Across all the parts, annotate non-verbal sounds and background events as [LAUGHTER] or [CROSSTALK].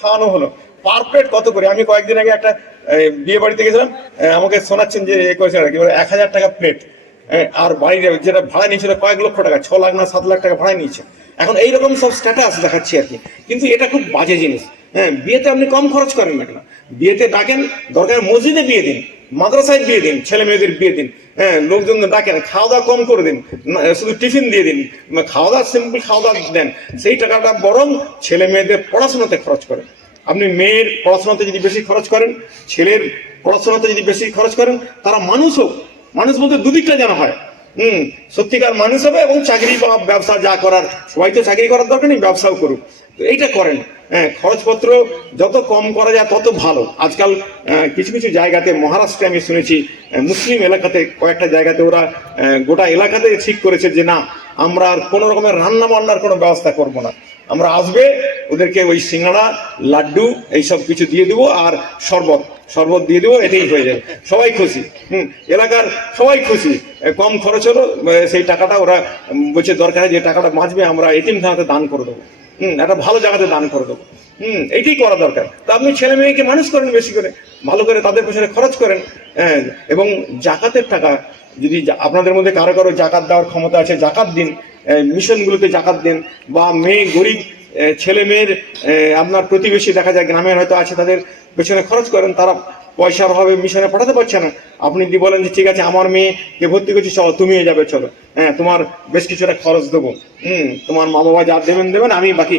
খাওয়ানো হলো। পার প্লেট কত করে? আমি কয়েকদিন আগে একটা বিয়ে বাড়িতে গেছিলাম আমাকে শোনাচ্ছেন যে এ করেছেন আর কি এক হাজার টাকা প্লেট আর বাড়ির যেটা ভাড়া নিয়েছিল, কয়েক লক্ষ টাকা, ছ লাখ না সাত লাখ টাকা ভাড়া নিয়েছে। এখন এইরকম সব স্ট্যাটাস দেখাচ্ছি আর কি। কিন্তু এটা খুব বাজে জিনিস। হ্যাঁ বিয়েতে আপনি কম খরচ করেন না কেন? বিয়েতে ডাকেন, দরকার মসজিদে বিয়ে দিন। মাদ্রাসায় বিয়ে দিন, ছেলে মেয়েদের বিয়ে দিন হ্যাঁ লোকজন ডাকেন, খাওয়া দাওয়া কম করে দিন শুধু টিফিন দিয়ে দিন খাওয়া দাওয়া সিম্পল খাওয়া দাওয়া দেন, সেই টাকাটা বরং ছেলে মেয়েদের পড়াশোনাতে খরচ করেন। আপনি মেয়ের পড়াশোনাতে যদি বেশি খরচ করেন, ছেলের পড়াশোনাতে যদি বেশি খরচ করেন, তারা মানুষ হোক, মানুষ বলতে দুদিকটা যেন হয়। হুম, সত্যিকার মানুষ হবে এবং চাকরি বা ব্যবসা যা করার, সবাই তো চাকরি করার দরকার নেই, ব্যবসাও করুক। তো এইটা করেন। হ্যাঁ খরচপত্র যত কম করা যায় তত ভালো। আজকাল কিছু কিছু জায়গাতে, মহারাষ্ট্রে আমি শুনেছি মুসলিম এলাকাতে, কয়েকটা জায়গাতে ওরা গোটা এলাকাতে ঠিক করেছে যে না, আমরা আর কোনো রকমের রান্না বান্নার কোনো ব্যবস্থা করব না। আমরা আসবে, ওদেরকে ওই সিঙ্গাড়া, লাড্ডু, এইসব কিছু দিয়ে দেবো আর শরবত শরবত দিয়ে দেবো, এটাই হয়ে যাবে। সবাই খুশি, হুম, এলাকার সবাই খুশি। কম খরচ হলো সেই টাকাটা ওরা বলছে দরকার যে টাকাটা বাঁচবে, আমরা এটিম খানাতে দান করে দেবো। হুম একটা ভালো জায়গাতে দান করে দেবো। হুম এইটাই করা দরকার। তা আপনি ছেলে মেয়েকে মানুষ করেন বেশি করে ভালো করে তাদের পেছনে খরচ করেন হ্যাঁ, এবং জাকাতের টাকা যদি আপনাদের মধ্যে কারও কারও জাকাত দেওয়ার ক্ষমতা আছে জাকাত দিন মিশনগুলোতে জাকাত দিন বা মেয়ে গরিব ছেলে মেয়ের আপনার প্রতিবেশী দেখা যায় গ্রামের হয়তো আছে তাদের পেছনে খরচ করেন তারা পয়সার অভাবে মিশনে পাঠাতে পারছে না। আপনি যদি বলেন যে, ঠিক আছে, আমার মেয়েকে ভর্তি করছি, চলো তুমিও যাবে, চলো। হ্যাঁ তোমার বেশ কিছুটা খরচ দেবো। হুম, তোমার মা বাবা যা দেবেন দেবেন, আমি বাকি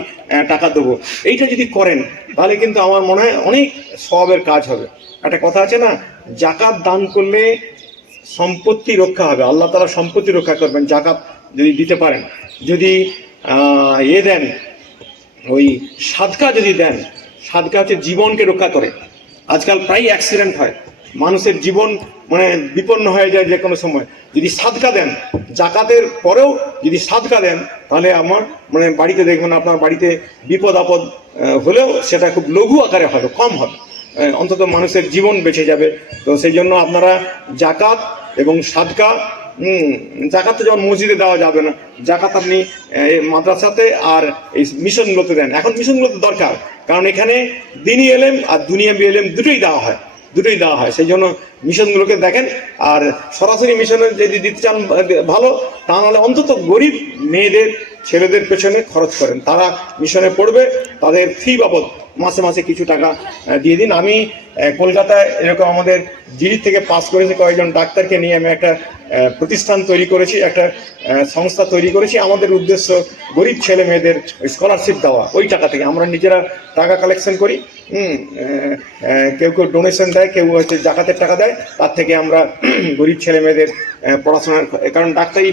টাকা দেবো। এইটা যদি করেন, তাহলে কিন্তু আমার মনে হয় অনেক সবের কাজ হবে। একটা কথা আছে না, জাকাত দান করলে সম্পত্তি রক্ষা হবে। আল্লাহ তালা সম্পত্তি রক্ষা করবেন, জাকাত যদি দিতে পারেন। যদি ইয়ে দেন, ওই সাদকা যদি দেন, সাদকা হচ্ছে জীবনকে রক্ষা করে। আজকাল প্রায় অ্যাক্সিডেন্ট হয়। মানুষের জীবন মানে বিপন্ন হয়ে যায় যে কোনো সময়। যদি সাদকা দেন, জাকাতের পরেও যদি সাদকা দেন, তাহলে আমার মানে বাড়িতে দেখবেন আপনার বাড়িতে বিপদ আপদ হলেও সেটা খুব লঘু আকারে হবে, কম হবে। অন্তত মানুষের জীবন বেঁচে যাবে। তো সেই জন্য আপনারা জাকাত এবং সাদকা জাকাত তো যেমন মসজিদে দেওয়া যাবে না, জাকাত আপনি মাদ্রাসাতে আর এই মিশনগুলোতে দেন। এখন মিশনগুলোতে দরকার, কারণ এখানে দিনই এলেম আর দুনিয়াবি এলেম দুটোই দেওয়া হয়, দুটোই দেওয়া হয়। সেই জন্য মিশনগুলোকে দেখেন, আর সরাসরি মিশনে যদি দিতে চান ভালো, তা নাহলে অন্তত গরিব মেয়েদের, ছেলেদের পেছনে খরচ করেন। তারা মিশনে পড়বে, তাদের ফি বাবদ মাসে মাসে কিছু টাকা দিয়ে দিন। আমি কলকাতায় এরকম আমাদের জিডি থেকে পাস করেছে কয়েকজন ডাক্তারকে নিয়ে আমি একটা প্রতিষ্ঠান তৈরি করেছি, একটা সংস্থা তৈরি করেছি। আমাদের উদ্দেশ্য গরিব ছেলে মেয়েদের স্কলারশিপ দেওয়া, ওই টাকা থেকে। আমরা নিজেরা টাকা কালেকশন করি কেউ কেউ ডোনেশন দেয়, কেউ হচ্ছে জাকাতের টাকা দেয়। তার থেকে আমরা [CLEARS THROAT] গরিব ছেলে মেয়েদের পড়াশোনার, কারণ ডাক্তারি